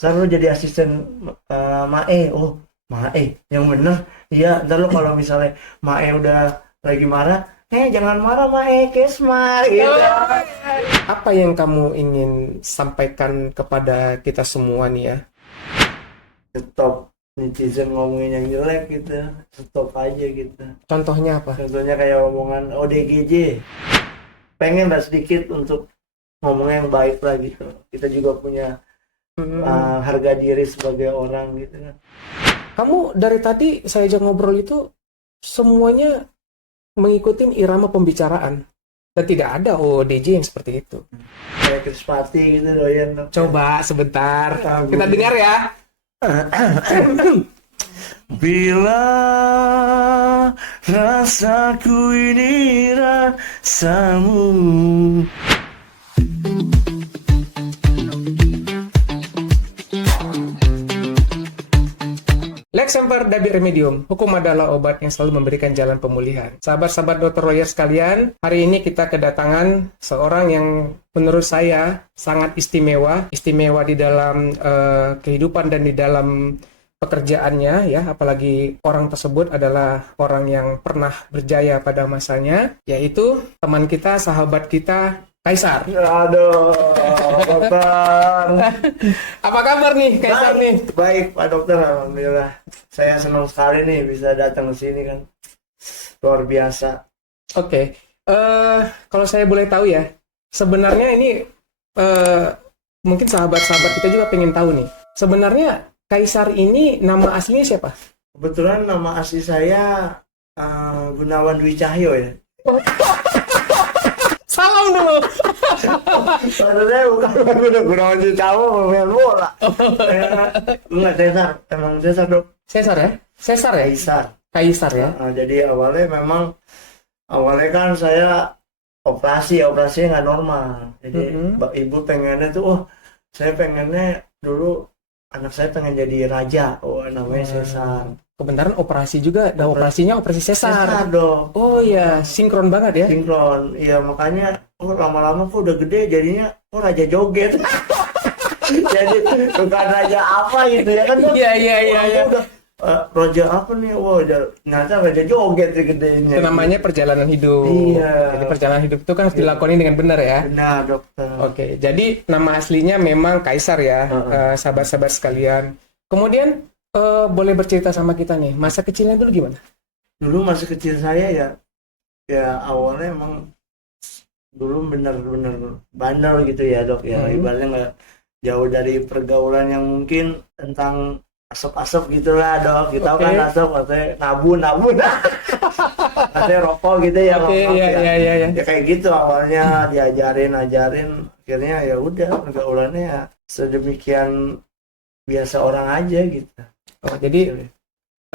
Ntar lu jadi asisten Mae. Oh, Mae yang bener. Iya, ntar lu kalau misalnya Mae udah lagi marah, jangan marah Mae, Kesma gitu. Apa yang kamu ingin sampaikan kepada kita semua nih ya? Stop netizen ngomongin yang jelek gitu, stop aja gitu. Contohnya apa? Contohnya kayak omongan ODGJ, pengen lah sedikit untuk ngomong yang baik lah gitu. Kita juga punya harga diri sebagai orang gitu kan. Kamu dari tadi saya ajak ngobrol itu semuanya mengikuti irama pembicaraan dan tidak ada ODJ yang seperti itu. Kayak Krispati gitu doyan dong. Coba sebentar kita dengar ya. Bila rasaku ini rasamu. Lex semper dabi remedium, hukum adalah obat yang selalu memberikan jalan pemulihan. Sahabat-sahabat Dr. Lawyer sekalian, hari ini kita kedatangan seorang yang menurut saya sangat istimewa di dalam kehidupan dan di dalam pekerjaannya ya, apalagi orang tersebut adalah orang yang pernah berjaya pada masanya, yaitu teman kita, sahabat kita, Kaisar. Aduh, dokter. Apa kabar nih, Kaisar nih? Baik, Pak Dokter, alhamdulillah. Saya senang sekali nih bisa datang ke sini kan. Luar biasa. Oke. Kalau saya boleh tahu ya, sebenarnya ini mungkin sahabat-sahabat kita juga pengen tahu nih. Sebenarnya Kaisar ini nama aslinya siapa? Kebetulan nama asli saya Gunawan Dwi Cahyo ya. Salam dulu. Saya bukan Gunawan Dwi Cahyo pemain bola. Enggak, Cesar. Emang Cesar, Dok. Cesar ya? Cesar ya? Kaisar ya? Jadi awalnya kan saya operasinya nggak normal. Jadi ibu pengennya tuh, saya pengennya dulu anak saya pengen jadi raja. Namanya Cesar. Kebenaran operasi juga, ada operasinya operasi Cesar. Cesar, Dok. Oh iya, sinkron banget ya? Sinkron. Iya, makanya lama-lama kok udah gede jadinya raja joget. Jadi bukan raja apa gitu ya kan? Iya. Udah raja apa nih? Ternyata raja joget gedenya. Itu namanya perjalanan hidup. Iya. Jadi perjalanan hidup itu kan harus dilakoni dengan benar ya. Benar, Dokter. Oke, jadi nama aslinya memang Kaisar ya, sahabat-sahabat sekalian. Kemudian boleh bercerita sama kita nih, masa kecilnya dulu gimana? Dulu masa kecil saya ya awalnya emang dulu bener-bener bandel gitu ya, Dok ya. Ibaratnya nggak jauh dari pergaulan yang mungkin tentang asap-asap gitulah, Dok. Kita kan asap katanya nabun katanya rokok gitu ya. Iya. Ya kayak gitu awalnya ajarin akhirnya ya udah pergaulannya ya sedemikian biasa orang aja gitu. Oh, jadi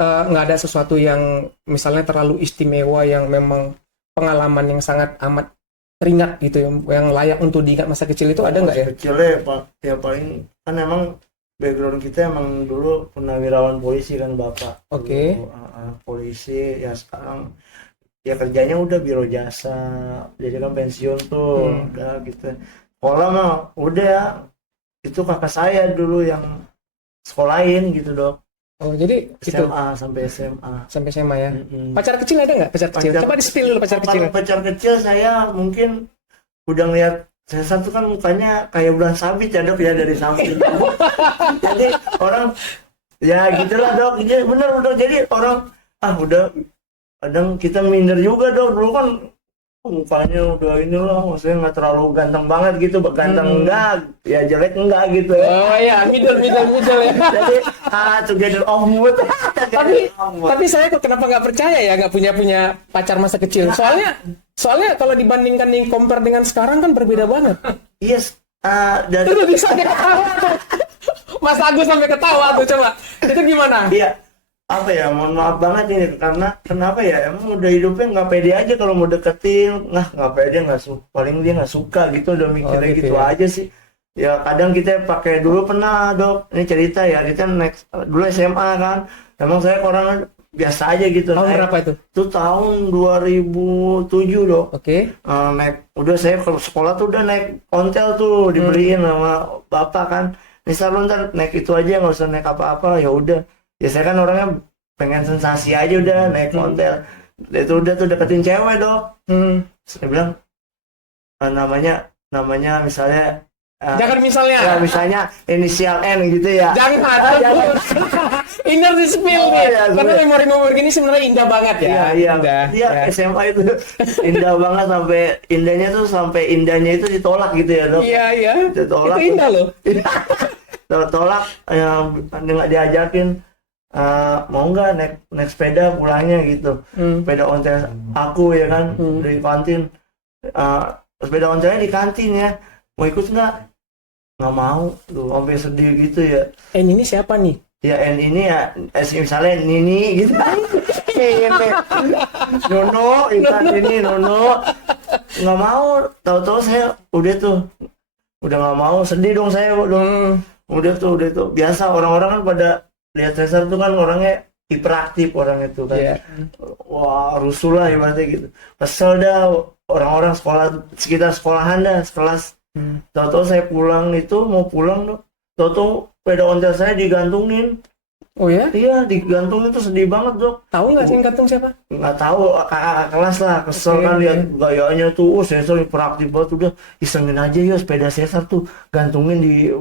nggak ada sesuatu yang misalnya terlalu istimewa yang memang pengalaman yang sangat amat teringat gitu yang layak untuk diingat masa kecil itu ada nggak ya? Masa kecilnya Pak, ya paling kan emang background kita emang dulu purnawirawan polisi kan Bapak. Oke. Polisi ya sekarang ya kerjanya udah biro jasa, jadi kan pensiun tuh udah gitu. Sekolah mah udah itu kakak saya dulu yang sekolahin gitu, Dok. Oh, jadi SMA sampai SMA. Sampai SMA ya. Pacar kecil ada nggak? Pacar kecil. Coba di-spill dulu pacar kecil. Pacar kecil saya mungkin udah ngeliat Cesar tuh kan mukanya kayak bulan sabit ya, Dok ya, dari samping. Jadi orang ya gitulah, Dok. Jadi bener. Jadi orang udah kadang kita minder juga, Dok. Dulu kan mukanya udah inilah, maksudnya nggak terlalu ganteng banget gitu, ganteng enggak, ya jelek enggak gitu ya. Oh ya, middle ya. Jadi together of mood. Tapi saya kok kenapa nggak percaya ya nggak punya pacar masa kecil? Soalnya kalau dibandingkan nih compare dengan sekarang kan berbeda banget. Yes, dari Itu bisa Mas Agus sampai ketawa tuh, coba. Itu gimana? Iya. Apa ya, mohon maaf banget ini karena kenapa ya, emang udah hidupnya nggak pede aja kalau mau deketin, nggak pede, nggak suka, paling dia nggak suka gitu, udah mikirnya gitu ya. Aja sih ya. Kadang kita pakai dulu pernah, Dok, ini cerita ya, kita next dulu SMA kan, emang saya orang biasa aja gitu. Tahun berapa itu? Itu tahun 2007, Dok. Oke. Naik, udah saya kalau sekolah tuh udah naik ontel tuh dibeliin sama bapak kan. misal lu ntar naik itu aja nggak usah naik apa-apa, ya udah. Ya saya kan orangnya pengen sensasi aja udah naik ontel. Itu udah tuh deketin cewek dok. Saya bilang namanya misalnya Jangan misalnya. ya misalnya inisial N gitu ya. Jangan. Jangan. Inner di spill Oh, nih. iya, Karena gue. memori-memori gini sebenarnya indah banget ya. Iya, Indah. iya, Ya. SMA itu indah banget sampai indahnya itu ditolak gitu ya dok. Iya. Ditolak. Itu indah loh. Tolak yang nggak diajakin mau nggak naik sepeda pulangnya gitu. Sepeda ontel aku ya kan dari kantin. Sepeda ontelnya di kantin ya. Mau ikut nggak mau tuh sampai sedih gitu ya. Ini siapa nih? Ya N ini ya misalnya Nini gitu. Ini Nono ikan ini Nono nggak mau, tahu-tahu saya udah nggak mau, sedih dong saya dong. Udah tuh biasa orang-orang kan pada lihat Cesar tuh kan orangnya hiperaktif orang itu kan. Iya. Wah rusuh lah ibaratnya gitu, kesel dah orang-orang sekitar sekolahan dah sekelas. Tahu-tahu saya mau pulang dong, tahu-tahu sepeda ontel saya digantungin. Oh ya? Iya digantungin tuh sedih banget dok. Tahu nggak sih gantung siapa? Nggak tahu, kakak kelas lah kesel kan lihat gayanya tuh. Sensor hiperaktif banget, udah isengin aja ya sepeda Cesar tuh gantungin di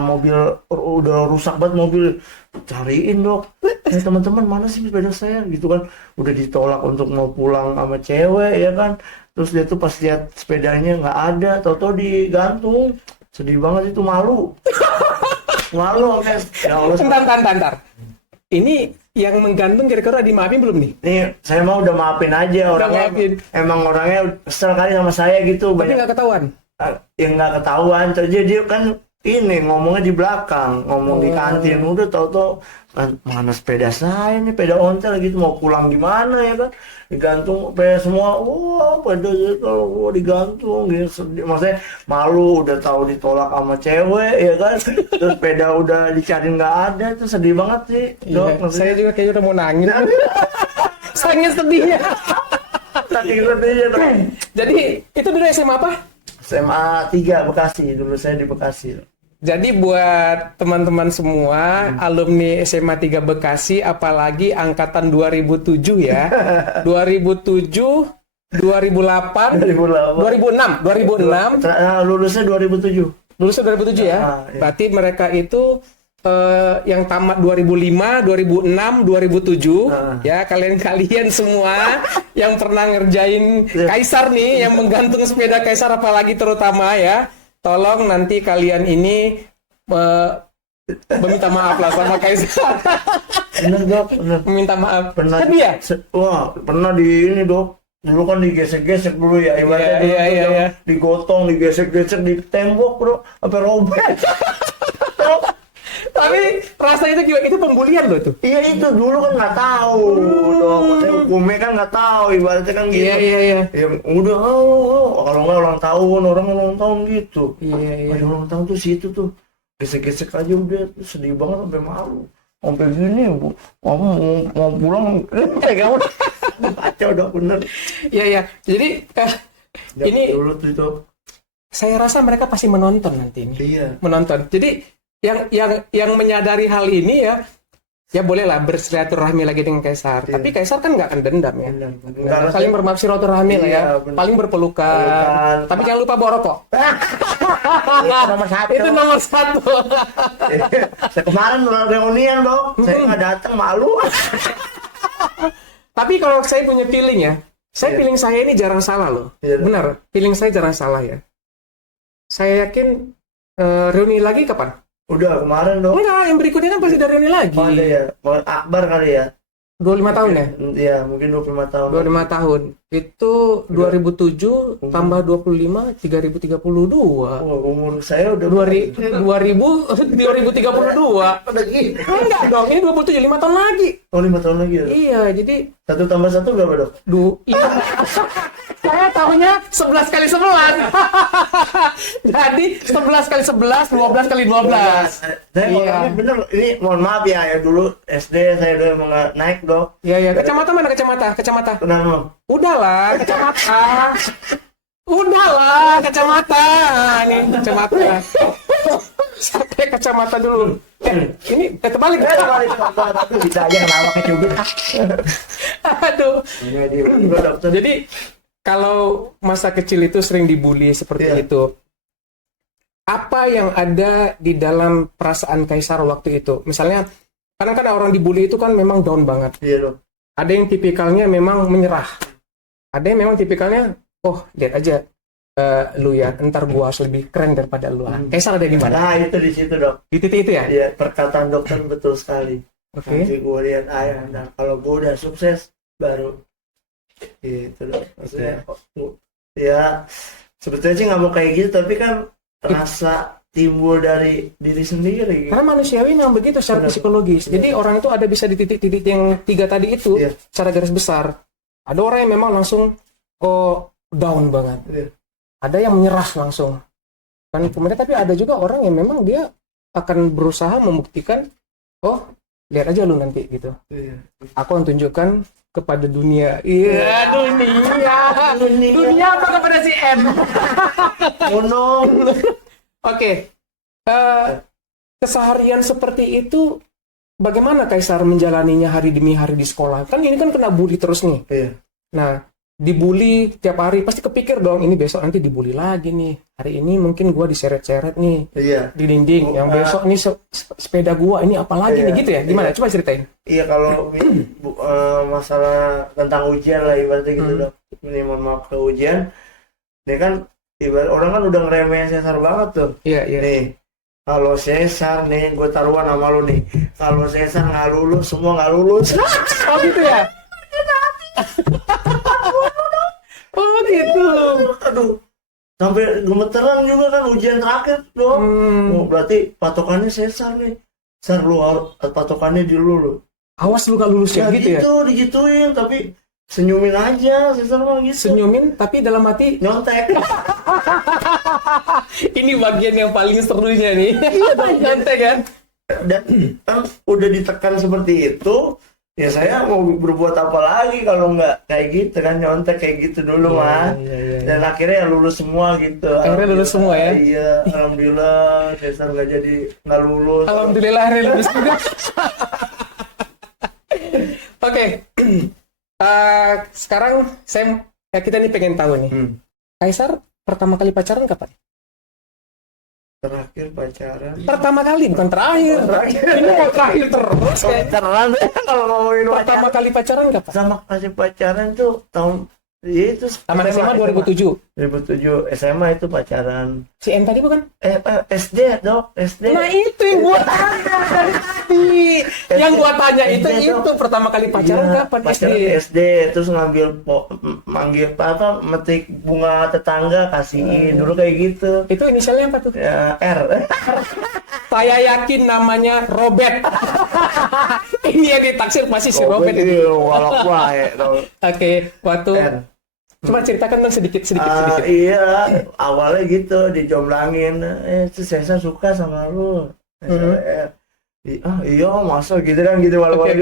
mobil, udah rusak banget mobil, cariin dok. Teman-teman mana sih sepeda saya gitu kan, udah ditolak untuk mau pulang sama cewek ya kan. Terus dia tuh pas lihat sepedanya nggak ada, tahu-tahu digantung, sedih banget itu, malu. Malu oke. Ya Allah. Bentar. Ini yang menggantung kira-kira dimaafin belum nih? Nih saya mau udah maafin aja orangnya. maafin. Emang orangnya kesel kali sama saya gitu. Tapi nggak ketahuan. Yang nggak ketahuan. Jadi dia kan ini ngomongnya di belakang, ngomong di kantin. Udah tahu-tahu mana sepeda saya nih, sepeda ontel gitu, mau pulang gimana ya kan, digantung sepeda semua. Wah sepeda kalau digantung gitu, sedih. Maksudnya malu, udah tahu ditolak sama cewek ya kan, terus sepeda udah dicari nggak ada, tuh sedih banget sih dok. Iya, saya juga kayaknya udah mau nangis. Saking sedihnya. Saking sedihnya dok. Jadi itu dulu SMA apa? SMA 3 Bekasi, dulu saya di Bekasi. Jadi buat teman-teman semua alumni SMA 3 Bekasi, apalagi angkatan 2007 ya. 2007, 2008, 2006. Lulusnya 2007. Lulusnya 2007 ya. Iya. Berarti mereka itu yang tamat 2005, 2006, 2007 ya, kalian semua yang pernah ngerjain Kaisar nih, yang menggantung sepeda Kaisar apalagi terutama ya. Tolong nanti kalian ini meminta maaf lah sama Kaisar. Bener dok, bener. Meminta maaf. Pernah Sedih ya? Wah, pernah di ini dok. Dulu kan digesek-gesek dulu ya, ibaratnya Iya. digotong, digesek-gesek di tembok bro, sampai robek. Tapi rasanya itu itu pembulian loh tuh. Iya itu dulu kan nggak tahu dong, maksudnya hukumnya kan nggak tahu, ibaratnya kan gitu. Iya. Ya udah, kalau nggak ulang tahun gitu. Iya. Ulang tahun tuh situ tuh gesek-gesek aja udah, sedih banget sampai malu. Sampai gini, mau pulang, kamu baca udah bener. Iya. Jadi ini dulu tuh itu. Saya rasa mereka pasti menonton nanti ini. Iya. Menonton. Jadi yang menyadari hal ini ya bolehlah bersilaturahmi lagi dengan Kaisar. Iya. Tapi Kaisar kan nggak akan dendam ya. Enggak, Saling bermaaf silaturahmi lah ya. Iya, bener. Paling berpelukan. Tapi jangan lupa bawa rokok. Nomor satu. Itu nomor satu. Kemarin reunian dong, saya nggak datang, malu. Tapi kalau saya punya feeling ya, Iya. feeling saya ini jarang salah loh. Iya. Benar, feeling saya jarang salah ya. Saya yakin reuni lagi kapan? Udah kemarin dong. Enggak, yang berikutnya kan pasti ada reuni lagi. Oh, ada ya, Akbar kali ya. 25 tahun ya? Iya, mungkin 25 tahun. 25 tahun. Itu 2007 tambah 25, 3032. Oh, umur saya udah 2032. Udah gini. Enggak dong, ini 27, 5 tahun lagi. Oh, 5 tahun lagi ya. Iya, jadi 1 tambah 1 berapa dok? saya tahunya 11 kali 11. Jadi 11 kali 11, 12 kali 12. Saya Iya. ini bener, ini mohon maaf ya dulu SD saya udah mau naik dok. Iya. Kacamata mana kacamata? Kacamata. Kenapa? Udahlah, kacamata. Nih, kacamata. Pakai kacamata dulu. Ini terbalik. Balik itu bisa aja kenapa kecubit. Aduh. Ini dia dokter. Jadi kalau masa kecil itu sering dibully seperti Iya. itu, apa yang ada di dalam perasaan Kaisar waktu itu? Misalnya, kadang-kadang orang dibully itu kan memang down banget. Iya dok. Ada yang tipikalnya memang menyerah. Ada yang memang tipikalnya, oh lihat aja lu ya, ntar gua harus lebih keren daripada lu. Kaisar ada di mana? Nah itu di situ dok. Di titik itu ya? Iya perkataan dokter betul sekali. Oke. Nanti gue lihat nah kalau gue udah sukses baru gitu dok. Maksudnya ya sebetulnya sih nggak mau kayak gitu tapi kan rasa timbul dari diri sendiri gitu. Karena manusiawi memang begitu secara psikologis. Jadi orang itu ada bisa di titik-titik yang 3 tadi itu, Iya. secara garis besar. Ada orang yang memang langsung down banget. Iya. Ada yang menyerah langsung. Kan kemudian tapi ada juga orang yang memang dia akan berusaha membuktikan, oh lihat aja lu nanti gitu. Iya. Aku akan tunjukkan kepada dunia. Iya, dunia apa kepada si M? Oke. Keseharian seperti itu bagaimana Kaisar menjalaninya hari demi hari di sekolah? Kan ini kan kena bully terus nih. Iya. Nah, dibully tiap hari pasti kepikir dong, ini besok nanti dibully lagi nih. Hari ini mungkin gua diseret-seret nih Iya. di dinding. Yang besok nih sepeda gua ini apa lagi nih gitu ya? Gimana? Coba ceritain. Iya kalau masalah tentang ujian lah ibaratnya gitu dok. Ini mohon maaf ke ujian. Ini kan ibarat orang kan udah ngeremehin Sesar banget tuh. Iya, iya. Nih kalau Sesar nih gue taruhan sama lu nih. Kalau Sesar nggak lulus semua nggak lulus. Oh gitu ya? Oh gitu. Aduh. Sampai gemeteran juga kan ujian terakhir dong. Oh, berarti patokannya Sesar nih. Sar lu patokannya di lu. Awas lu gak lulus ya gitu ya? Digituin tapi senyumin aja Sesar mah gitu. Senyumin tapi dalam hati Nyontek. ini bagian yang paling serunya nih. Nyontek kan? Dan kan udah ditekan seperti itu, ya saya mau berbuat apa lagi kalau nggak kayak gitu kan nyontek kayak gitu dulu mah. Iya. Dan akhirnya ya lulus semua gitu. Akhirnya lulus semua ya? Iya, alhamdulillah Sesar nggak lulus. Alhamdulillah akhirnya lulus juga. Oke. Sekarang kita nih pengen tahu nih. Kaisar pertama kali pacaran kapan? Terakhir pacaran. Pertama kali bukan terakhir. Ini mau terakhir terus kayak. Pacaran kalau ngomongin Pertama kali pacaran kapan? sama kasih pacaran tuh tahun itu Taman SMA 2007. 2007 SMA itu pacaran. Si M tadi bukan? SD dok SD. Nah itu yang gua tanya dari tadi. Yang gua tanya itu pertama kali pacaran Iya, kapan? pacaran SD. SD terus manggil apa metik bunga tetangga kasihin dulu kayak gitu. Itu inisialnya apa tuh? Ya, R. Saya yakin namanya Robert. Ini yang ditaksir pasti si Robert ini. Walok wae. Oke, waktu R. coba ceritakan dong sedikit. Iya, awalnya gitu dijomblangin. Itu Sesar suka sama lu. Iya masa gitu kan gitu walau Oke.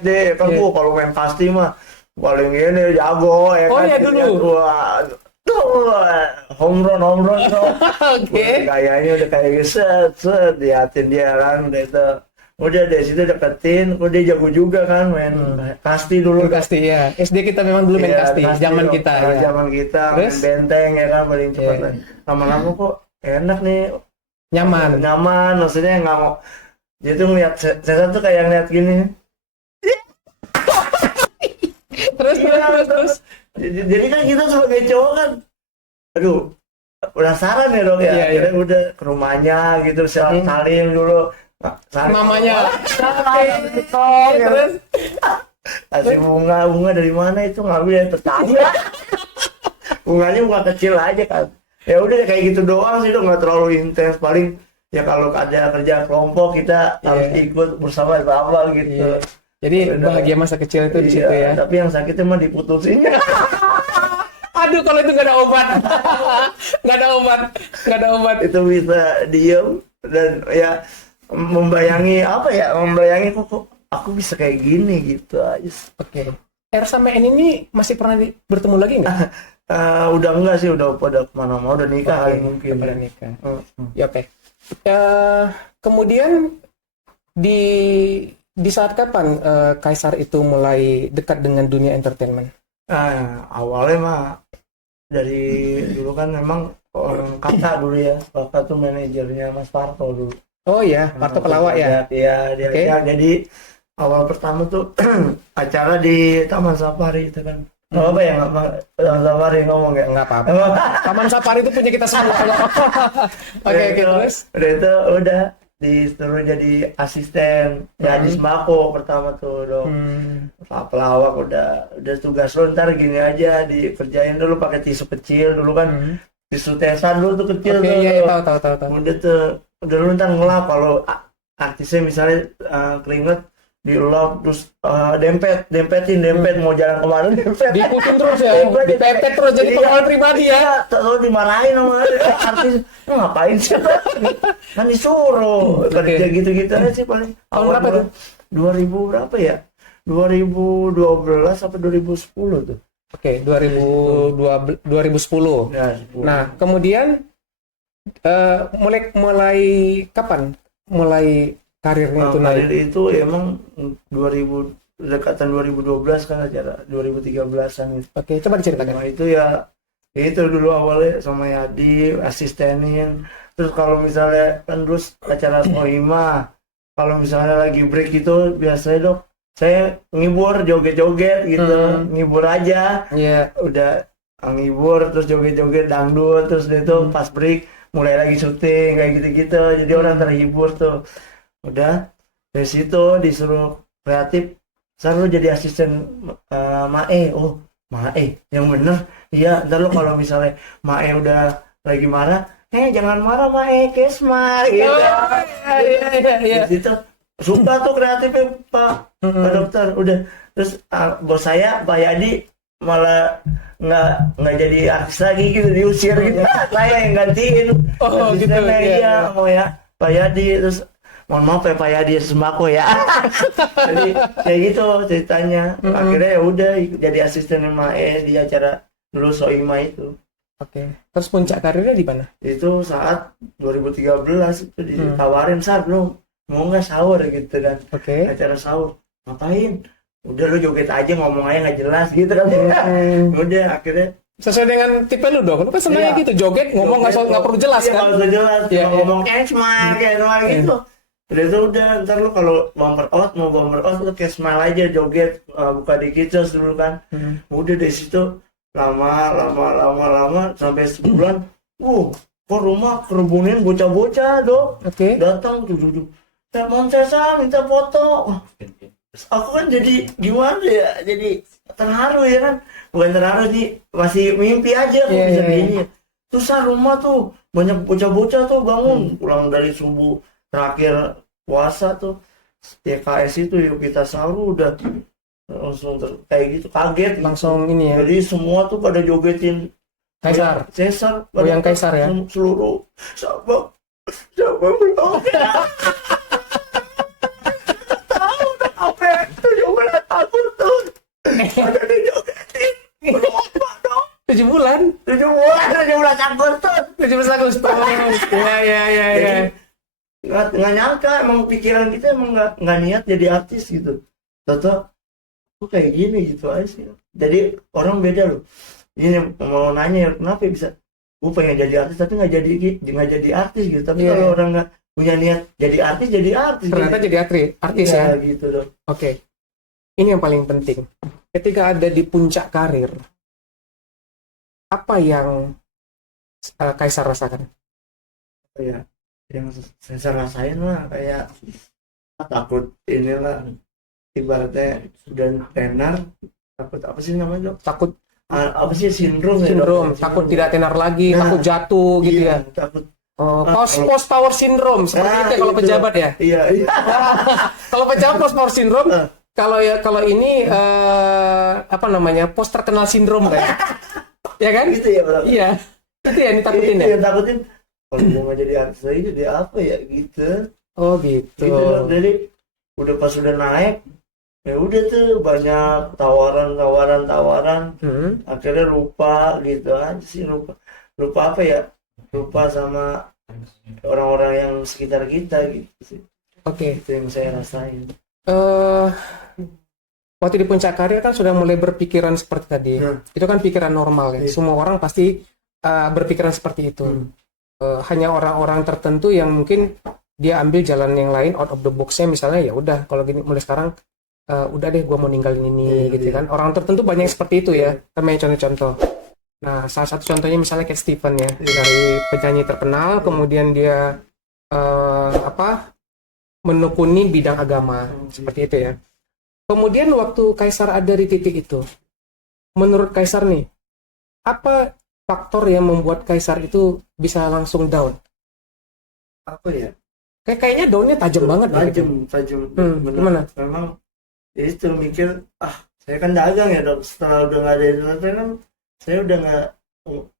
SD kan gua kalau main pasti mah paling ini jago ya Oh, kan. ya, dulu. Wah, tuh home run tuh. Oke. Gayanya udah kayak set diatin dia kan udah dari situ deketin, dia jago juga kan main kasti dulu. Kasti ya. SD kita memang dulu main Iya, kasti, zaman dong. kita. Nah, Ya. zaman kita main Terus? benteng ya kan paling cepat. Iya. Lama-lama kok enak nih, Nyaman. maksudnya nggak mau. Dia tuh ngeliat Sesar tuh kayak ngeliat gini. Terus. Jadi kan kita sebagai cowok kan, aduh, penasaran ya dong ya. Iya. Akhirnya udah ke rumahnya gitu, salim dulu. Namanya. Terus kasih bunga dari mana itu ngambil dari tetangga. Bunganya bunga kecil aja kan. Ya udah kayak gitu doang sih, nggak terlalu intens. Paling ya kalau ada kerja kelompok kita harus ikut bersama gitu. Iya. Jadi bahagia masa kecil itu di situ ya. Tapi yang sakitnya mah diputusinnya. Aduh, kalau itu nggak ada obat. Nggak ada obat. Itu bisa diem dan ya membayangi kok aku bisa kayak gini gitu aja. Oke. R sama N ini masih pernah bertemu lagi nggak? Udah enggak sih, udah pada kemana-mana, udah nikah kali mungkin. Pada nikah. Ya oke. Kemudian di saat kapan Kaisar itu mulai dekat dengan dunia entertainment? Nah, awalnya mah dari dulu kan memang orang kakak dulu ya, kakak tuh manajernya Mas Parto dulu. Oh ya, Parto Pelawak ya. Iya, dia Oke. ajak. Jadi awal pertama tuh acara di Taman Safari itu kan. Oh, apa ya, Taman Safari ngomong ya? Enggak apa-apa. Emang Taman Safari itu punya kita semua. Oke, terus. udah disuruh jadi asisten ya di sembako pertama tuh dong. Pelawak udah tugas lo ntar gini aja dikerjain dulu pakai tisu kecil dulu kan. Tisu tesan dulu tuh kecil Oke, tuh. iya, tahu. Udah tuh udah lu ntar ngelap kalau artisnya misalnya keringet dielap terus dempetin mau jalan kemana dempet Diikutin terus ya, dipepet terus jadi pengawal pribadi ya. terus dimarahin sama artis lu ngapain sih kan disuruh kerja gitu-gitu aja sih paling. Tahun berapa tuh? 2000 berapa ya, 2012 sampai 2010 tuh. Oke, 2010. Ya, 10. Nah, kemudian mulai kapan mulai karirnya itu naik? karir itu emang 2000 dekatan 2012 kan acara 2013an itu. Oke, coba diceritakan. Nah, itu ya itu dulu awalnya sama Yadi asistenin. Terus kalau misalnya kan terus acara Sohima, kalau misalnya lagi break itu biasanya dok saya ngibur joget-joget gitu, ngibur aja. Iya. Udah ngibur terus joget-joget dangdut terus dia tuh pas break mulai lagi syuting kayak gitu-gitu. Jadi orang terhibur tuh. Udah dari situ disuruh kreatif, saya lu jadi asisten Mae. Oh Mae yang bener, iya ntar lu kalau misalnya Mae udah lagi marah, jangan marah Mae, Kesma gitu. Iya. Di situ suka tuh kreatifnya Pak Dokter. Udah terus bos saya Pak Yadi malah nggak jadi artis lagi gitu, diusir gitu. Saya yang gantiin. Oh gitu. Iya mau ya Pak Yadi. Terus mohon maaf ya Pak Yadi sembako ya. Jadi kayak gitu ceritanya. Akhirnya ya udah jadi asisten Mae di acara dulu Sohima itu. Oke. Terus puncak karirnya di mana? Itu saat 2013 itu ditawarin Sar lu mau nggak sahur gitu kan. Oke. Acara sahur. Ngapain? Udah lu joget aja ngomong aja nggak jelas gitu kan. Udah akhirnya Sesuai dengan tipe lu dong. Lu kan senangnya gitu, joget, ngomong nggak perlu jelas iya, kan? nggak perlu jelas, Iya, cuma ngomong smile kayak gitu. Udah ntar lu kalau bumper out lu kayak smile aja joget, buka dikit terus dulu kan. Udah dari situ lama sampai sebulan. Kok rumah kerubunin bocah-bocah dong. Oke. Datang tuh. Teman saya minta foto. Wah, aku kan jadi gimana ya? Jadi terharu ya kan. Bukan terharu sih, masih mimpi aja kok bisa gini. Susah rumah tuh, banyak bocah-bocah tuh bangun pulang dari subuh terakhir puasa tuh. TKS itu yuk kita sahur udah langsung kayak gitu kaget Langsung ini ya. Jadi semua tuh pada jogetin Kaisar. yang Kaisar ya. Seluruh sabab belum tahu apa 17 tahun tuh ada dijogetin belum apa dong 7 bulan. 17 Agustus 17 Agustus. Ya. nggak nyangka emang pikiran kita emang nggak niat jadi artis gitu. Toto kok kayak gini gitu aja sih. Jadi orang beda loh. Ini mau nanya kenapa bisa gue pengen jadi artis tapi nggak jadi artis gitu. Tapi kalau orang nggak punya niat jadi artis ternyata jadi artis ya gitu dong. Oke. Ini yang paling penting ketika ada di puncak karir, apa yang Kaisar rasakan? Ya yang saya rasain lah kayak takut inilah ibaratnya sudah tenar, takut apa sih namanya dok? Takut apa sih sindrom takut tidak tenar lagi, takut jatuh gitu ya. Takut post power syndrome seperti itu kalau pejabat ya. Iya. Kalau pejabat post power syndrome, kalau ini apa namanya, post terkenal syndrome kan? Ya kan? Gitu ya bro. Iya. Itu yang ditakutin ya. Iya takutin. Kalau mau nggak jadi artis lagi jadi apa ya gitu. Oh gitu. Gitu dong. Jadi udah pas udah naik, ya udah tuh banyak tawaran. Akhirnya lupa gitu aja sih lupa apa ya? Lupa sama orang-orang yang sekitar kita gitu sih. Oke. Itu yang saya rasain. eh Waktu di puncak karir kan sudah mulai berpikiran seperti tadi. Itu kan pikiran normal ya. Iya. Semua orang pasti berpikiran seperti itu. Hanya orang-orang tertentu yang mungkin dia ambil jalan yang lain out of the box-nya, misalnya ya udah kalau gini mulai sekarang udah deh gue mau ninggalin ini gitu kan. Orang tertentu banyak yang seperti itu ya. Kita main contoh-contoh. Nah, salah satu contohnya misalnya Cat Stevens ya, dari penyanyi terkenal, kemudian dia menekuni bidang agama seperti itu ya. Kemudian waktu Kaisar ada di titik itu, menurut Kaisar nih, apa faktor yang membuat Kaisar itu bisa langsung down? Apa ya? Kayaknya downnya tajam banget. Tajam. Gimana? Memang itu mikir, saya kan dagang ya dok. Setelah udah nggak ada internet kan, saya udah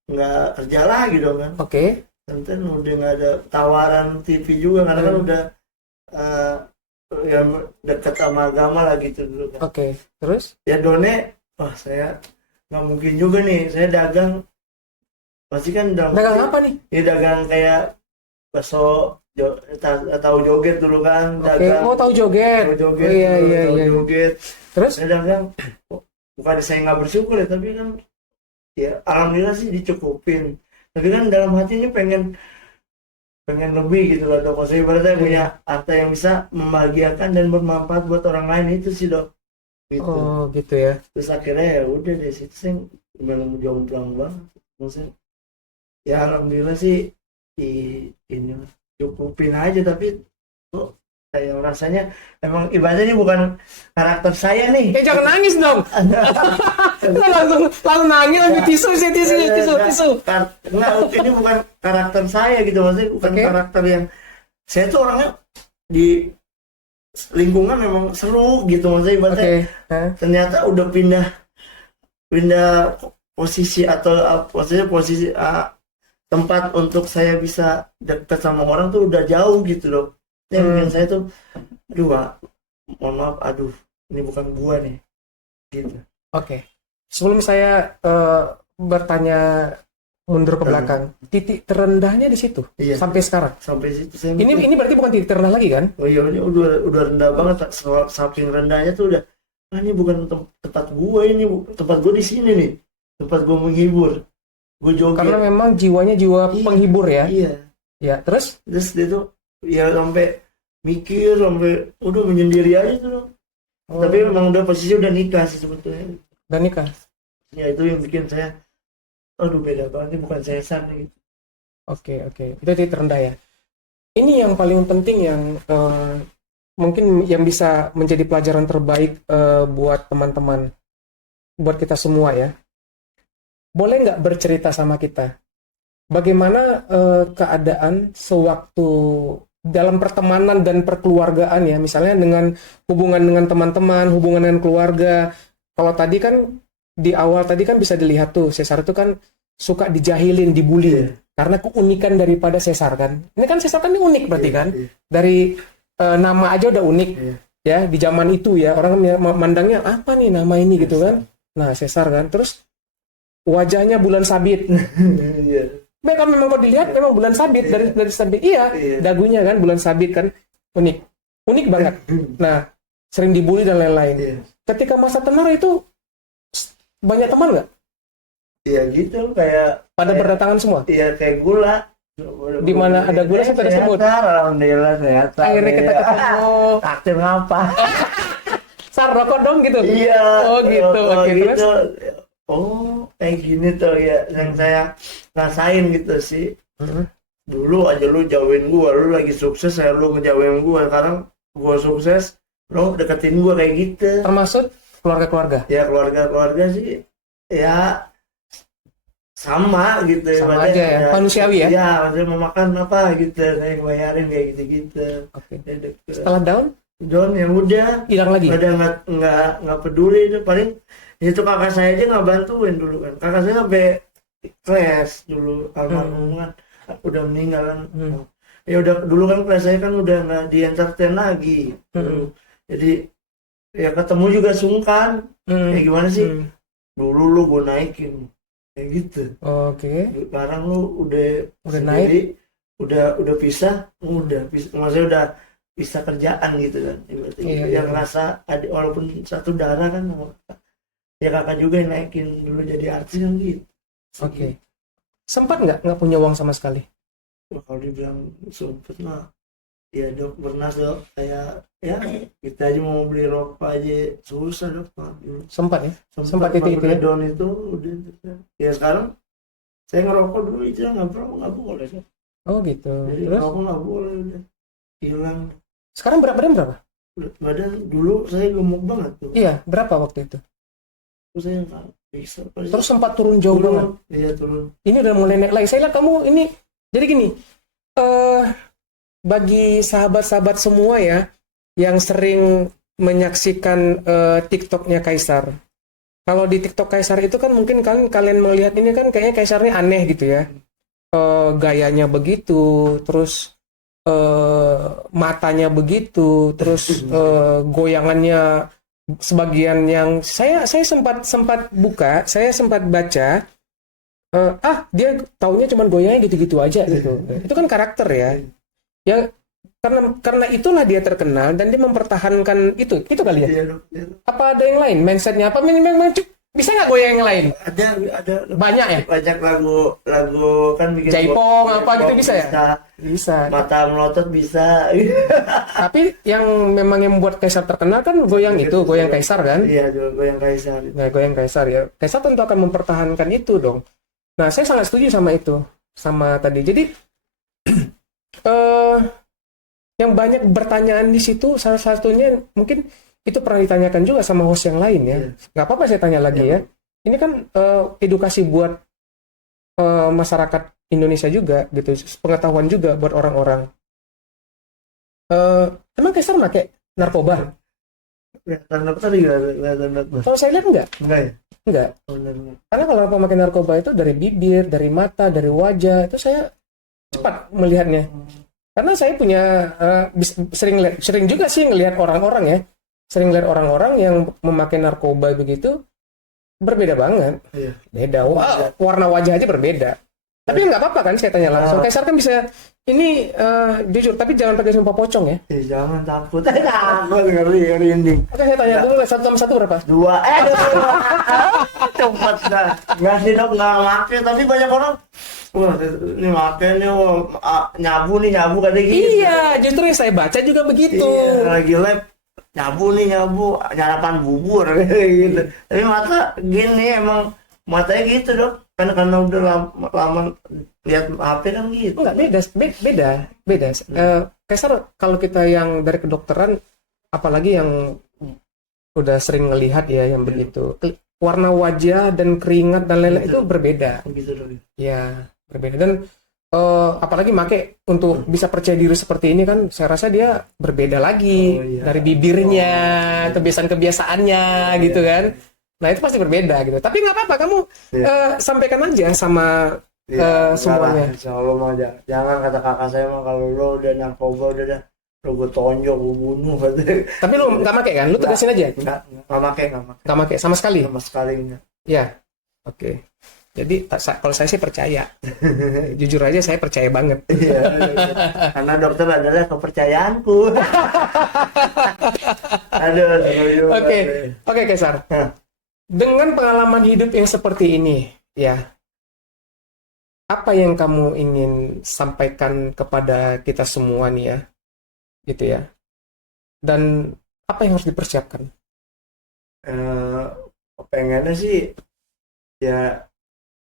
nggak kerja lagi dong kan. Oke. Kan udah nggak ada tawaran TV juga karena kan udah yang dekat sama agama lah gitu dulu kan. Oke. Terus? Ya done, saya nggak mungkin juga nih, saya dagang pasti kan dagang apa nih? Ya dagang kayak bakso tahu joget dulu kan. Dagang. Oh, tahu joget. Iya. Joget. Terus? Saya dagang, bukan saya nggak bersyukur ya, tapi kan ya alhamdulillah sih dicukupin. Tapi kan dalam hati ini pengen lebih gitu loh dok. Saya ibaratnya punya harta yang bisa membahagiakan dan bermanfaat buat orang lain, itu sih dok. Gitu. Oh gitu ya. Terus akhirnya ya udah deh situ saya memang jomplang banget. Maksudnya ya alhamdulillah sih ini cukupin aja, tapi kok kayak rasanya emang ibaratnya ini bukan karakter saya nih. Jangan nangis dong. langsung nangis, ambil tisu. Enggak, ini bukan karakter saya gitu, maksudnya bukan karakter yang saya tuh orangnya di lingkungan memang seru gitu, maksudnya ibaratnya ternyata udah pindah posisi atau posisi tempat untuk saya bisa dekat sama orang tuh udah jauh gitu loh. Yang bikin saya tuh mohon maaf, ini bukan gua nih gitu. Oke. Sebelum saya bertanya mundur ke belakang, titik terendahnya di situ. Iya. Sampai sekarang. Sampai situ saya ini berarti bukan titik terendah lagi kan? Oh iya, ini udah rendah banget, saking rendahnya tuh udah ini bukan tempat gua, ini tempat gua di sini nih. Tempat gua menghibur. Gua joget. Karena memang jiwanya jiwa penghibur ya. Iya. Ya, terus itu ya sampai mikir, sampai udah menyendiri aja tuh. Tapi memang udah posisi udah nikah sih sebetulnya. Udah nikah? Ya itu yang bikin saya beda banget, ini bukan sesar gitu. Oke. Itu titik terendah ya. Ini yang paling penting yang mungkin yang bisa menjadi pelajaran terbaik buat teman-teman, buat kita semua ya. Boleh nggak bercerita sama kita bagaimana keadaan sewaktu dalam pertemanan dan perkeluargaan ya, misalnya dengan hubungan dengan teman-teman, hubungan dengan keluarga. Kalau tadi kan di awal tadi kan bisa dilihat tuh Cesar itu kan suka dijahilin, dibully karena keunikan daripada Cesar kan. Ini kan Cesar kan ini unik berarti kan. Dari nama aja udah unik ya di zaman itu ya, orang memandangnya apa nih nama ini gitu kan. Nah Cesar kan, terus wajahnya bulan sabit. Mereka memang kalau dilihat memang bulan sabit, dari sabit dagunya kan bulan sabit kan, unik banget. Nah sering dibully dan lain-lain. Ketika masa tenar itu banyak teman nggak? Iya gitu, kayak pada berdatangan semua. Iya kayak gula. Di mana ada gula saya ada semut. Alhamdulillah sehat. Akhirnya kita ketemu. Aktif ngapa? Sar rokok dong gitu. Iya. Oh gitu. Oke terus. Kayak gini tuh ya yang saya rasain gitu sih. Dulu aja lu jauhin gua, lu lagi sukses ya lu ngejauhin gua. Sekarang gua sukses, lu deketin gua kayak gitu. Termasuk keluarga-keluarga? Ya keluarga sih ya sama gitu. Sama aja ya, manusiawi ya? Iya, maksudnya mau makan apa gitu, saya bayarin kayak gitu-gitu. Oke. Setelah down ya udah hilang lagi? Udah nggak peduli itu, paling itu kakak saya aja nggak bantuin dulu kan. Kakak saya sampai kelas dulu, almarhum kan udah meninggal kan. Ya udah dulu kan kelas saya kan udah nggak di entertain lagi. Jadi ya ketemu juga sungkan. Ya gimana sih? Dulu lu gue naikin kayak gitu. Oke. Sekarang lu udah sendiri, naik. udah pisah, maksudnya udah bisa kerjaan gitu kan. Berarti Iya, yang iya. ngerasa walaupun satu darah kan, ya kakak juga yang naikin dulu jadi artis kan gitu. Oke. Sempat nggak punya uang sama sekali? Wah, kalau dibilang sempet mah, ya dok pernah dok, kayak ya kita aja mau beli rokok aja susah dok Pak. Dulu Sempat ya? Sempat sempat itu ya? down itu udah. Ya sekarang saya ngerokok dulu itu nggak boleh Dok. Oh gitu. Jadi Terus ngerokok nggak boleh, udah hilang sekarang berat badan berapa? badan. Dulu saya gemuk banget tuh. Iya, berapa waktu itu? Terus saya nggak bisa. Terus sempat turun jauh banget. Iya turun. Ini udah mulai naik lagi. Saya lihat kamu ini, jadi gini, bagi sahabat-sahabat semua ya, yang sering menyaksikan TikToknya Kaisar. Kalau di TikTok Kaisar itu kan mungkin kan kalian melihat ini kan kayaknya Kaisarnya aneh gitu ya. Gayanya begitu, terus matanya begitu, terus goyangannya sebagian yang saya sempat buka, saya sempat baca, dia taunya cuma goyangnya gitu-gitu aja gitu. Itu kan karakter ya. Ya karena itulah dia terkenal dan dia mempertahankan itu kali ya. Iya dok. Iya, dok. Apa ada yang lain mindsetnya? Apa memang bisa nggak goyang yang lain? Ada Banyak ya? banyak lagu kan bikin Jaipong apa gitu Jaipong bisa ya? Bisa. Mata melotot bisa. Tapi yang memang yang membuat Kaisar terkenal kan goyang itu, goyang Kaisar kan? Iya dok, goyang Kaisar. Nah, goyang Kaisar ya. Kaisar tentu akan mempertahankan itu dong. Nah, saya sangat setuju sama itu, sama tadi. Jadi yang banyak bertanyaan di situ, salah satunya mungkin itu pernah ditanyakan juga sama host yang lain ya. Iya. Nggak apa-apa saya tanya lagi Iya. ya. Ini kan edukasi buat masyarakat Indonesia juga gitu, pengetahuan juga buat orang-orang. Emang Kaisar pakai narkoba? Kelihatan dokter juga, kelihatan dokter. Kalau saya lihat enggak. Enggak ya? Enggak. Oh, benar. Karena kalau pemakai narkoba itu dari bibir, dari mata, dari wajah, itu saya cepat melihatnya. Karena saya punya sering juga sih ngelihat orang-orang ya. Sering lihat orang-orang yang memakai narkoba begitu berbeda banget. Iya. Beda. Wah, warna wajah aja berbeda. Tapi nggak apa-apa kan saya tanya langsung. Kaisar kan bisa ini jujur, tapi jangan pakai sumpah pocong ya. Jangan takut. Takut ngeri merinding. Oke, saya tanya dulu satu sama satu berapa? 2. Cepat dah. Nggak sih dok, nggak make. Tapi banyak orang, wah ini make nih, nyabu katanya gitu. Iya, justru yang saya baca juga begitu. Iya, lagi live nyabu nyarapan bubur gitu. Tapi mata gini emang matanya gitu dok. Karena udah lama lihat HP kan gitu. Enggak, beda. Kaisar kalau kita yang dari kedokteran, apalagi yang udah sering ngelihat ya yang begitu, warna wajah dan keringat dan lain-lain itu berbeda. Gitu dok. Ya, berbeda. Dan apalagi make untuk bisa percaya diri seperti ini kan, saya rasa dia berbeda lagi. Oh, iya. Dari bibirnya, kebiasaan-kebiasannya gitu kan. Nah itu pasti berbeda gitu. Tapi nggak apa-apa, kamu sampaikan aja sama semuanya. Insya Allah mah jangan kata kakak saya mah, kalau lo udah narkoba udah dah lo gue tonjok, gue bunuh katanya. Tapi lu nggak make kan? Lu tegasin aja. Nggak Nggak make sama sekali. sama sekali enggak. Ya, oke. Jadi kalau saya sih percaya. Jujur aja saya percaya banget. Iya, karena dokter adalah kepercayaanku. Aduh. Oke, Kaisar. Dengan pengalaman hidup yang seperti ini, ya, apa yang kamu ingin sampaikan kepada kita semua nih ya, gitu ya, dan apa yang harus dipersiapkan? Pengennya sih ya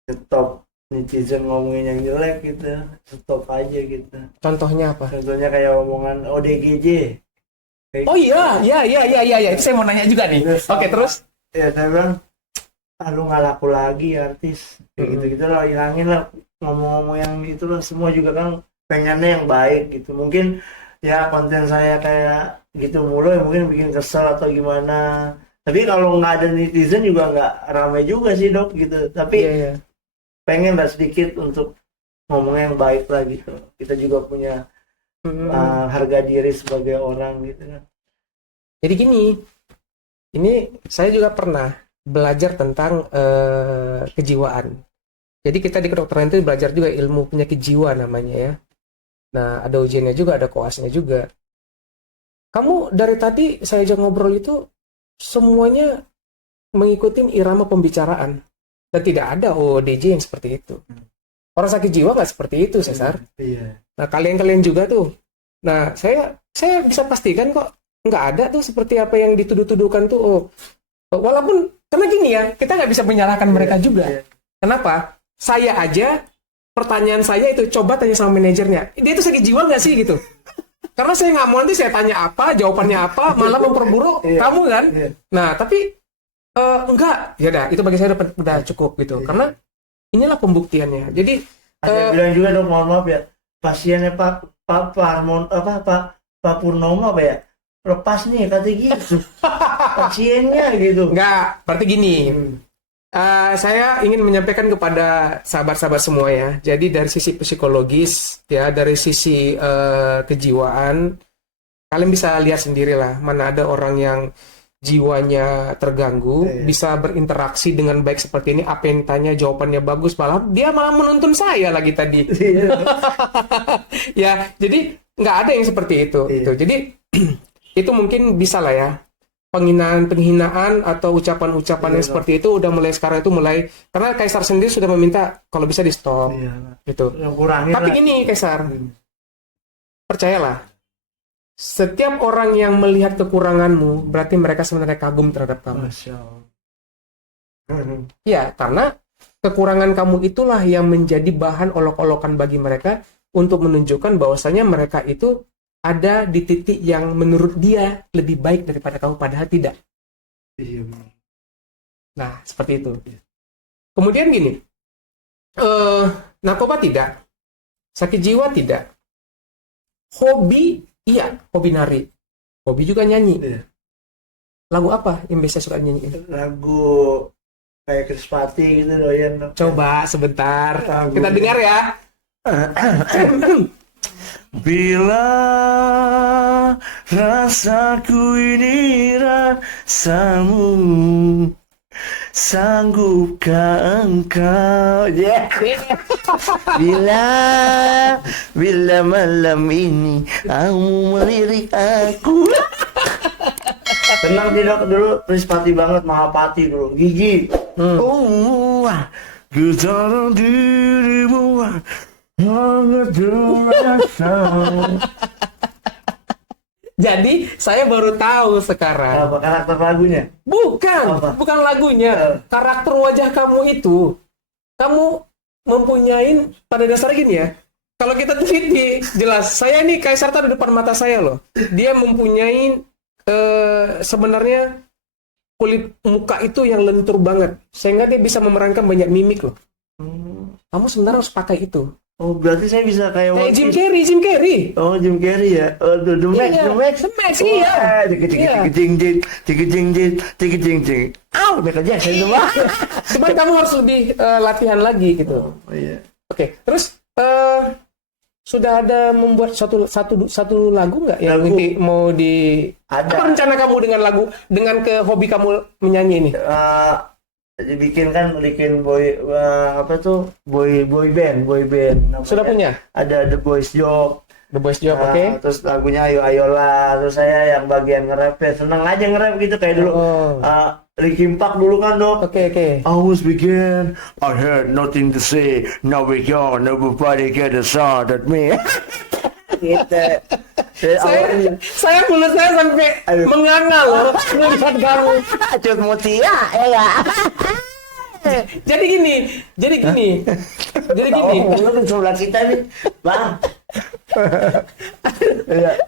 stop netizen ngomongin yang jelek gitu, stop aja gitu. Contohnya apa? Contohnya kayak omongan ODGJ. Oh iya, itu saya mau nanya juga nih. Oke, terus? Ya saya bilang, lu nggak laku lagi artis, gitu lah, hilangin lah ngomong-ngomong yang itu lah. Semua juga kan pengennya yang baik gitu. Mungkin ya konten saya kayak gitu mulu ya mungkin bikin kesel atau gimana. Tapi kalau nggak ada netizen juga nggak ramai juga sih dok gitu. Tapi pengen lah sedikit untuk ngomong yang baik lah gitu. Kita juga punya harga diri sebagai orang gitu kan. Jadi gini, ini saya juga pernah belajar tentang kejiwaan. Jadi kita di kedokteran itu belajar juga ilmu penyakit jiwa namanya ya. Nah, ada ujiannya juga, ada koasnya juga. Kamu dari tadi saya ajak ngobrol itu semuanya mengikuti irama pembicaraan. Dan tidak ada OODJ yang seperti itu. Orang sakit jiwa nggak seperti itu, Cesar. Iya. Nah, kalian-kalian juga tuh. Nah, saya bisa pastikan kok nggak ada tuh seperti apa yang dituduh-tuduhkan tuh. Oh, walaupun, karena gini ya, kita nggak bisa menyalahkan mereka juga. Iya. Kenapa? Saya aja, pertanyaan saya itu, coba tanya sama manajernya. Dia itu sakit jiwa nggak sih gitu? Karena saya nggak mau nanti saya tanya apa, jawabannya apa, malah memperburuk Iya. kamu kan. Iya. Nah, tapi enggak. Ya udah, itu bagi saya udah cukup gitu. Iya. Karena inilah pembuktiannya. Jadi, Ada bilang juga dong, mohon maaf ya, pasiennya Pak Purnomo apa ya, lepas nih kata gitu. Pasiennya gitu. enggak. Berarti gini, saya ingin menyampaikan kepada sahabat-sahabat semua ya. Jadi dari sisi psikologis, ya, dari sisi kejiwaan, kalian bisa lihat sendirilah mana ada orang yang jiwanya terganggu, Iya. bisa berinteraksi dengan baik seperti ini, apa yang ditanya jawabannya bagus, malah dia malah menuntun saya lagi tadi. Iya. Ya, jadi nggak ada yang seperti itu. Iya. Gitu. Jadi itu mungkin bisa lah ya. Penghinaan atau ucapan-ucapan yang Iya. seperti itu udah mulai sekarang itu mulai, karena Kaisar sendiri sudah meminta kalau bisa di stop Iya. gitu. Yang kurangin Tapi lah. gini Kaisar, percayalah, setiap orang yang melihat kekuranganmu berarti mereka sebenarnya kagum terhadap kamu. Masya Allah. Ya, karena kekurangan kamu itulah yang menjadi bahan olok-olokan bagi mereka untuk menunjukkan bahwasanya mereka itu ada di titik yang menurut dia lebih baik daripada kamu, padahal tidak. Iya benar. Nah, seperti itu. Kemudian gini, narkoba tidak, sakit jiwa tidak, hobi iya, hobi nari, hobi juga nyanyi. Iya. Lagu apa yang biasa suka nyanyiin? Lagu kayak Krispati gitu doyan dong. Coba sebentar, Lagu. kita dengar ya. Bila rasaku ini rasamu, sanggupkah engkau? Yeah. Bila malam ini kamu melirik aku. Tenang tidak dulu, Krispati banget, Mahapati dulu, Gigi. Getaran dirimu hangat terasa. Jadi saya baru tahu sekarang. Apa karakter lagunya? Bukan, Apa? bukan lagunya. Karakter wajah kamu itu, kamu mempunyai, pada dasarnya gini ya. Kalau kita teliti, jelas. Saya nih Kaisar di depan mata saya loh. Dia mempunyai sebenarnya kulit muka itu yang lentur banget, sehingga dia bisa memerankan banyak mimik loh. Kamu sebenarnya harus pakai itu. Oh, berarti saya bisa kayak Kayak Jim Carrey. Oh, Jim Carrey ya. Oh, The Max, Iya, The Max. The Max, iya. Iya. Au, Michael Jackson itu mah. Cuman kamu harus lebih latihan lagi gitu. Oh iya. Oke, terus sudah ada membuat satu lagu nggak yang Lagu. nanti mau di Ada. apa rencana kamu dengan lagu, dengan ke hobi kamu menyanyi ini? Bikin boy band namanya. Sudah punya Ada The Boys Job. The Boys Job, oke? Terus lagunya Ayo Ayolah, terus saya yang bagian nge-rap ya, seneng aja nge-rap gitu kayak dulu. Oh. Linkin Park dulu kan dok. Oke. I was begin, I had nothing to say. Now we gone, nobody get a shot at me. Gitu. Saya mulut saya sampai Aduh. menganga loh melihat kamu. Cut mutia, ya. Jadi gini. Oh, lu sebelah kita nih, bang.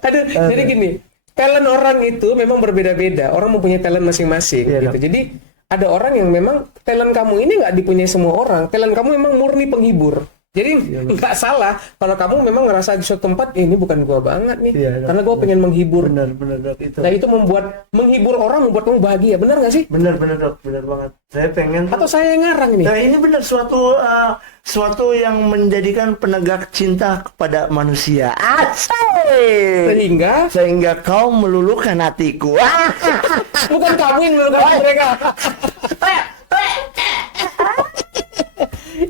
Aduh, jadi gini. Talent orang itu memang berbeda-beda. Orang mempunyai talent masing-masing. Iya, Gitu. Jadi ada orang yang memang talent kamu ini nggak dipunyai semua orang. Talent kamu memang murni penghibur. Jadi nggak salah kalau kamu memang ngerasa di suatu tempat ini bukan gua banget nih, Iya, karena gua pengen menghibur. Bener dok itu. Nah itu menghibur orang membuat kamu bahagia, benar nggak sih? Bener dok, bener banget. Saya pengen Atau saya yang ngarang ini? Nah ini benar suatu yang menjadikan penegak cinta kepada manusia. Asik. Sehingga kau meluluhkan hatiku. Bukan kamu yang melukai mereka.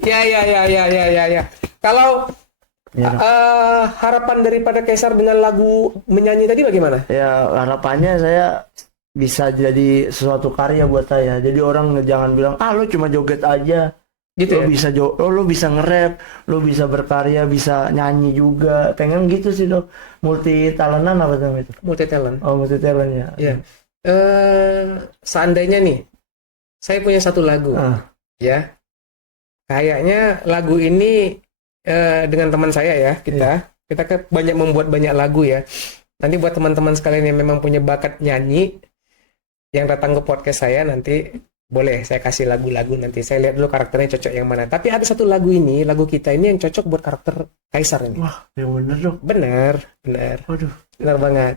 Ya. Ya, dok. Harapan daripada Kaisar dengan lagu menyanyi tadi bagaimana? Ya harapannya saya bisa jadi sesuatu karya buat saya. Jadi orang jangan bilang, ah lo cuma joget aja. Gitu Lo ya? bisa lo bisa nge-rap, lo bisa berkarya, bisa nyanyi juga. Pengen gitu sih dok. Multi talentan apa namanya itu? Multi talent. Oh multi talent ya. Ya. Seandainya nih, saya punya satu lagu, Ah, ya. Kayaknya lagu ini dengan teman saya ya, kita kan membuat banyak lagu ya. Nanti buat teman-teman sekalian yang memang punya bakat nyanyi, yang datang ke podcast saya nanti boleh saya kasih lagu-lagu nanti. Saya lihat dulu karakternya cocok yang mana. Tapi ada satu lagu ini, lagu kita ini yang cocok buat karakter Kaisar ini. wah, yang bener dok. Bener. Waduh. Benar banget.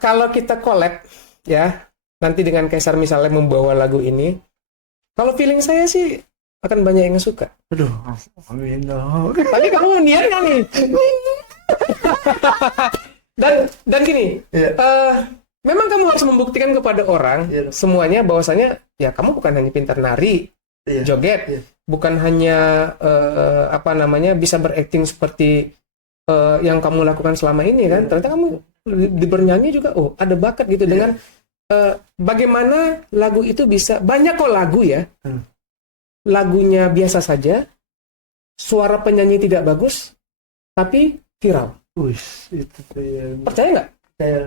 Kalau kita collab ya, nanti dengan Kaisar misalnya membawa lagu ini, kalau feeling saya sih akan banyak yang suka. Aduh, amin dok. Tapi kamu niat nggak nih? dan gini, Iya. memang kamu harus membuktikan kepada orang Iya. semuanya bahwasanya ya kamu bukan hanya pintar nari, Iya. joget, Iya. bukan hanya bisa berakting seperti yang kamu lakukan selama ini kan. Ternyata kamu di bernyanyi juga, oh ada bakat gitu dengan bagaimana lagu itu bisa banyak kok lagu ya. Lagunya biasa saja, suara penyanyi tidak bagus, tapi viral. Itu tuh yang Percaya nggak? saya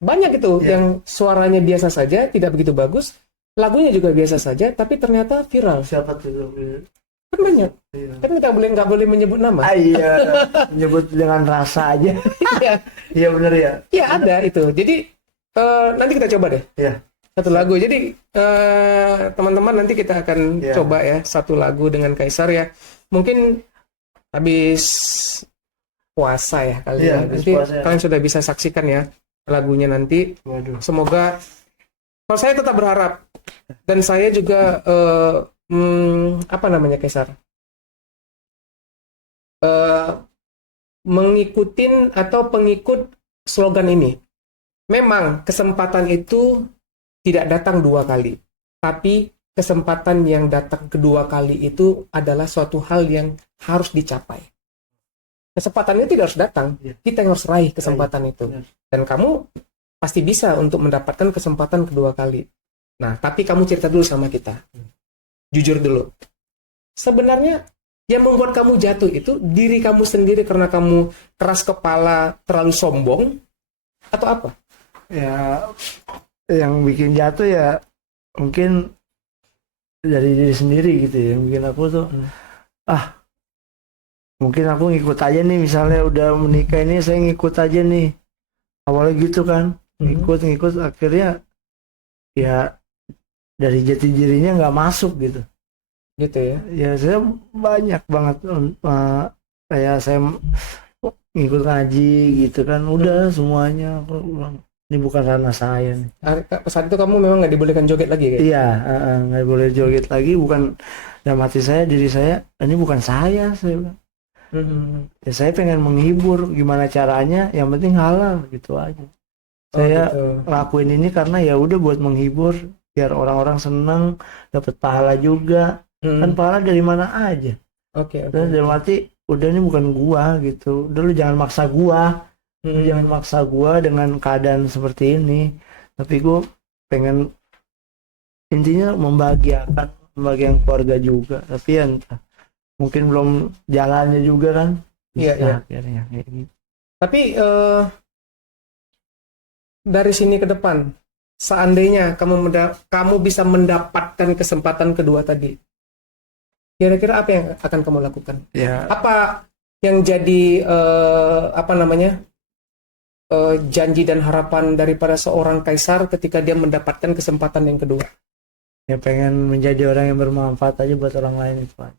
Banyak gitu Iya. yang suaranya biasa saja, tidak begitu bagus, lagunya juga biasa saja, tapi ternyata viral. siapa tuh dok? Kan banyak. Iya. Tapi nggak boleh menyebut nama. Ah, iya, nyebut dengan rasa aja. Iya, Iya bener ya. iya ada itu. Jadi nanti kita coba deh. Iya. Satu lagu. Jadi teman-teman nanti kita akan Iya. coba ya satu lagu dengan Kaisar ya. Mungkin habis puasa ya kali Iya, ya. habis Nanti puasa ya. kalian sudah bisa saksikan ya lagunya nanti. Waduh. Semoga kalau saya tetap berharap dan saya juga Kaisar mengikutin atau pengikut slogan ini. Memang kesempatan itu tidak datang dua kali, tapi kesempatan yang datang kedua kali itu adalah suatu hal yang harus dicapai. Kesempatan itu tidak harus datang, Iya. kita yang harus raih kesempatan itu. Benar. Dan kamu pasti bisa untuk mendapatkan kesempatan kedua kali. Nah, tapi kamu cerita dulu sama kita. Jujur dulu. Sebenarnya yang membuat kamu jatuh itu diri kamu sendiri karena kamu keras kepala, terlalu sombong, atau apa? Ya, yang bikin jatuh ya mungkin dari diri sendiri gitu ya. Mungkin aku tuh mungkin aku ngikut aja nih, misalnya udah menikah ini saya ngikut aja nih. Awalnya gitu kan, ngikut akhirnya ya dari jati dirinya nggak masuk gitu. Gitu ya. Ya saya banyak banget kayak saya ngikut ngaji gitu kan, udah semuanya aku bilang ini bukan ranah saya nih. Saat itu kamu memang nggak dibolehkan joget lagi kayak? Iya, nggak boleh joget lagi, bukan dalam hati saya, diri saya ini bukan saya bilang. Ya saya pengen menghibur, gimana caranya, yang penting halal gitu aja. Saya Gitu. lakuin ini karena ya udah buat menghibur, biar orang-orang senang, dapat pahala juga. Kan pahala dari mana aja. Oke. Terus dalam hati udah ini bukan gua gitu, udah lu jangan maksa gua. Lu jangan maksa gua dengan keadaan seperti ini. Tapi gua pengen intinya membahagiakan keluarga juga. Tapi ya entah, mungkin belum jalannya juga kan. Iya, iya. Akhirnya kayak gitu. Tapi dari sini ke depan, seandainya kamu bisa mendapatkan kesempatan kedua tadi, kira-kira apa yang akan kamu lakukan? Ya, Apa yang jadi janji dan harapan daripada seorang kaisar ketika dia mendapatkan kesempatan yang kedua? ya pengen menjadi orang yang bermanfaat aja buat orang lain itu aja.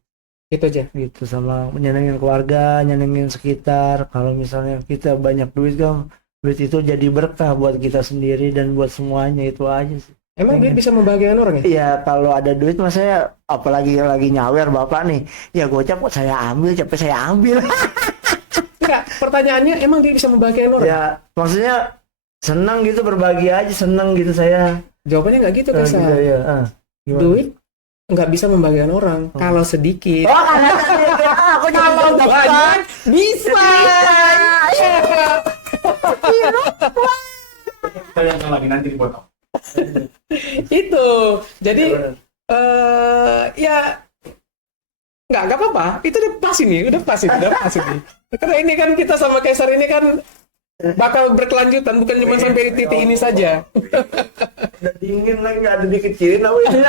Itu aja. Gitu, sama nyenengin keluarga, nyenengin sekitar. Kalau misalnya kita banyak duit kan, duit itu jadi berkah buat kita sendiri dan buat semuanya, itu aja sih. Emang dia bisa membahagiakan orang ya? Iya, kalau ada duit mas saya, apalagi lagi nyawer bapak nih, ya gocap kok saya ambil, capek saya ambil. Enggak, pertanyaannya emang dia bisa membahagiakan orang? Ya maksudnya senang gitu, berbagi aja, senang gitu saya. Jawabannya nggak gitu kan, Gitu, ya. Gimana? duit nggak bisa membahagiakan orang kalau sedikit. Oh, karena aku Kalau banyak bisa. Kalian yang lagi nanti dipotong. Itu. Jadi ya nggak apa-apa. Itu udah pas ini. Karena ini kan kita sama Kaisar ini kan bakal berkelanjutan, bukan cuma sampai di titik ini saja. Udah dingin lagi, nggak ada dikecilin apa ini.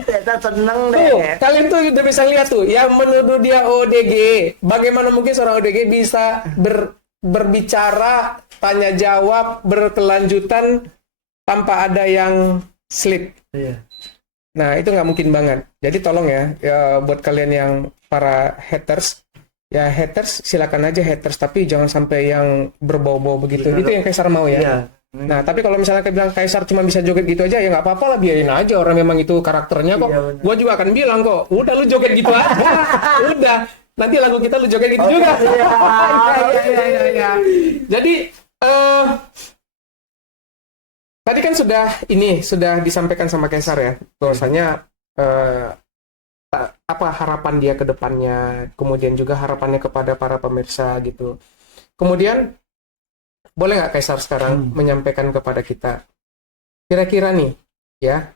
Kita seneng Tuh, deh. kalian tuh udah bisa lihat tuh, yang menuduh dia ODG. Bagaimana mungkin seorang ODG bisa berbicara, tanya jawab, berkelanjutan tanpa ada yang slip. Iya. Nah, itu nggak mungkin banget. Jadi tolong ya, buat kalian yang para haters, ya haters silakan aja haters, tapi jangan sampai yang berbau-bau begitu. Benar. Itu yang Kaisar mau ya. Iya. Nah, tapi kalau misalnya bilang Kaisar cuma bisa joget gitu aja, ya nggak apa-apa lah, biarin aja, orang memang itu karakternya kok. Iya, benar. Gua juga akan bilang kok, udah lu joget gitu aja. Udah, nanti lagu kita lu joget gitu juga. Iya. Iya. Jadi, tadi kan sudah disampaikan sama Kaisar ya, bahwasanya apa harapan dia ke depannya, kemudian juga harapannya kepada para pemirsa gitu. Kemudian boleh nggak Kaisar sekarang menyampaikan kepada kita, kira-kira nih ya,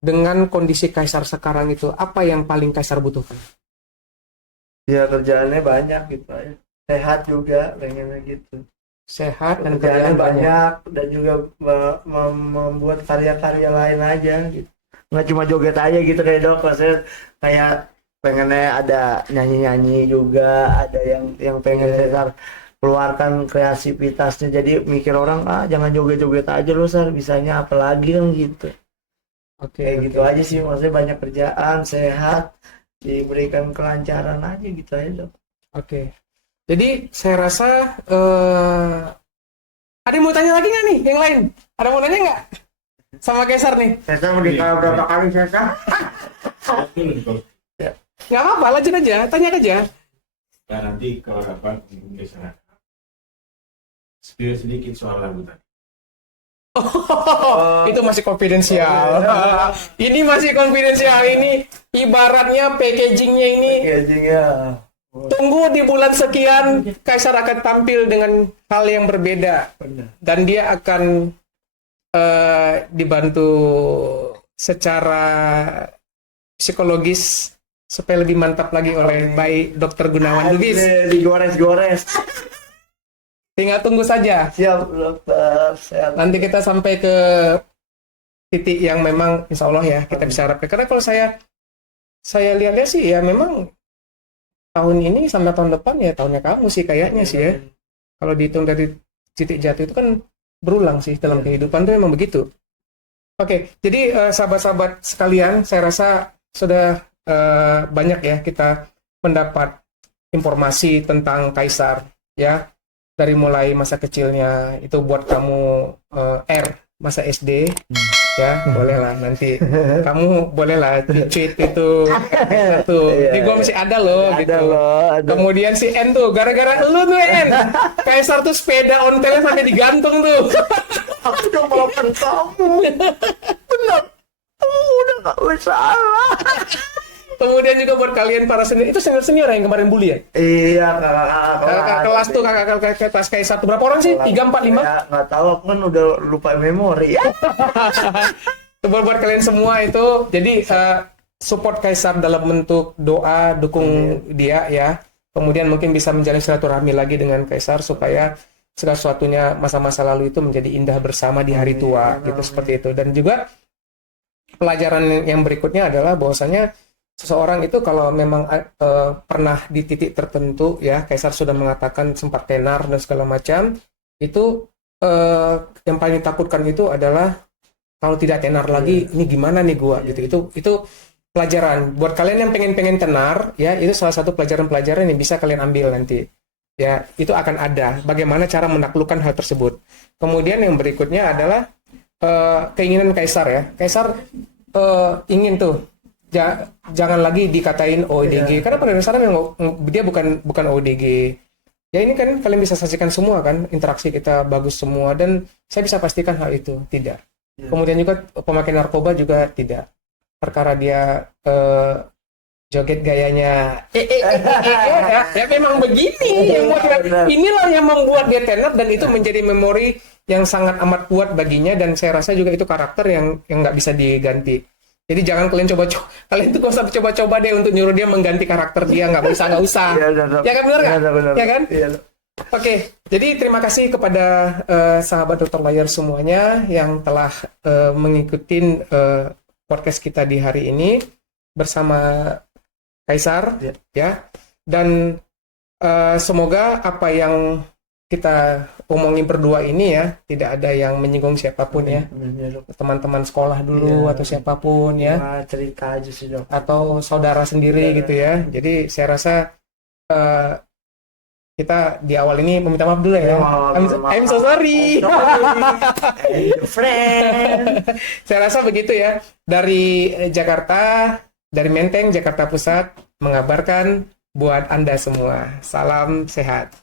dengan kondisi Kaisar sekarang itu apa yang paling Kaisar butuhkan? Ya kerjaannya banyak gitu aja. Sehat juga pengennya gitu. Sehat dan Kerjaannya kerjaan banyak. banyak dan juga membuat karya-karya lain aja gitu. Nggak cuma joget aja gitu kayak Dok, maksudnya kayak pengennya ada nyanyi-nyanyi juga, ada yang pengen Cesar keluarkan kreativitasnya. Jadi mikir orang, jangan joget-joget aja lo Sar, bisanya apa lagi kan gitu. Kayak gitu aja sih, maksudnya banyak kerjaan, sehat, diberikan kelancaran aja gitu aja Dok. Oke. Jadi saya rasa ada yang mau tanya lagi nggak nih yang lain? Ada mau nanya nggak sama Kaisar nih? Cesar mau dikali berapa kali Cesar? Nggak apa-apa, lanjut aja, tanya aja. Ya nanti kalau dapat geser sedikit soal lagu tadi. Itu masih konfidensial. Ini masih konfidensial. Ini ibaratnya packagingnya ini. Gajinya. Tunggu di bulan sekian, Kaisar akan tampil dengan hal yang berbeda. Benar. Dan dia akan dibantu secara psikologis supaya lebih mantap lagi oleh baik Dr. Gunawan Lubis. Digores-gores. Tinggal tunggu saja. Siap Dokter. Sehat. Nanti kita sampai ke titik yang memang insya Allah ya kita bisa harapkan. Karena kalau saya lihat-lihat sih ya memang tahun ini sampai tahun depan ya tahunnya kamu sih kayaknya sih ya. Kalau dihitung dari titik jatuh itu kan berulang sih dalam kehidupan tuh memang begitu. Oke, jadi sahabat-sahabat sekalian, saya rasa sudah banyak ya kita mendapat informasi tentang Kaisar ya. Dari mulai masa kecilnya itu buat kamu R masa SD ya bolehlah nanti kamu bolehlah di-tweet itu tuh di gua masih ada loh Ada gitu. loh. Kemudian si N tuh gara-gara lu tuh N Kaisar tuh sepeda ontelnya sampai digantung tuh. Aku udah maafkan kamu. Benar. Udah gak bersalah. Kemudian juga buat kalian para senior, itu senior yang kemarin bully ya? Iya, Kakak kelas tuh, kakak kelas Kaisar tuh berapa orang sih? 3, 4, 5? Ya, nggak tahu, aku kan udah lupa memori. Itu buat kalian semua itu, jadi support Kaisar dalam bentuk doa, dukung dia ya. Kemudian mungkin bisa menjalin silaturahmi lagi dengan Kaisar supaya segala sesuatunya masa-masa lalu itu menjadi indah bersama di hari tua, gitu seperti itu. Dan juga pelajaran yang berikutnya adalah bahwasanya seseorang itu kalau memang pernah di titik tertentu ya, Kaisar sudah mengatakan sempat tenar dan segala macam, itu yang paling takutkan itu adalah kalau tidak tenar lagi, ini gimana nih gua gitu. Itu pelajaran buat kalian yang pengen tenar ya, itu salah satu pelajaran-pelajaran yang bisa kalian ambil nanti. Ya, itu akan ada bagaimana cara menaklukkan hal tersebut. Kemudian yang berikutnya adalah keinginan Kaisar ya. Kaisar ingin tuh jangan lagi dikatain ODG karena pada dasarnya dia bukan ODG. Ya ini kan kalian bisa saksikan semua kan, interaksi kita bagus semua dan saya bisa pastikan hal itu tidak. Kemudian juga pemakai narkoba juga tidak. Perkara dia joget gayanya ya memang begini yang buat inilah yang membuat dia tenar, dan itu menjadi memori yang sangat amat kuat baginya, dan saya rasa juga itu karakter yang nggak bisa diganti. Jadi jangan kalian coba-coba, kalian tuh gak usah coba-coba deh untuk nyuruh dia mengganti karakter dia, nggak usah. Ya kan, benar nggak? Ya kan? Oke, jadi terima kasih kepada sahabat Dr. Lawyer semuanya yang telah mengikuti podcast kita di hari ini bersama Kaisar, ya. Dan semoga apa yang kita omongin berdua ini ya tidak ada yang menyinggung siapapun ya, teman-teman sekolah dulu atau siapapun ya, cerita aja sih dok, atau saudara sendiri gitu ya. Jadi saya rasa kita di awal ini meminta maaf dulu ya. I'm so sorry. Friend. Saya rasa begitu ya. Dari Jakarta, dari Menteng, Jakarta Pusat, mengabarkan buat Anda semua. Salam sehat.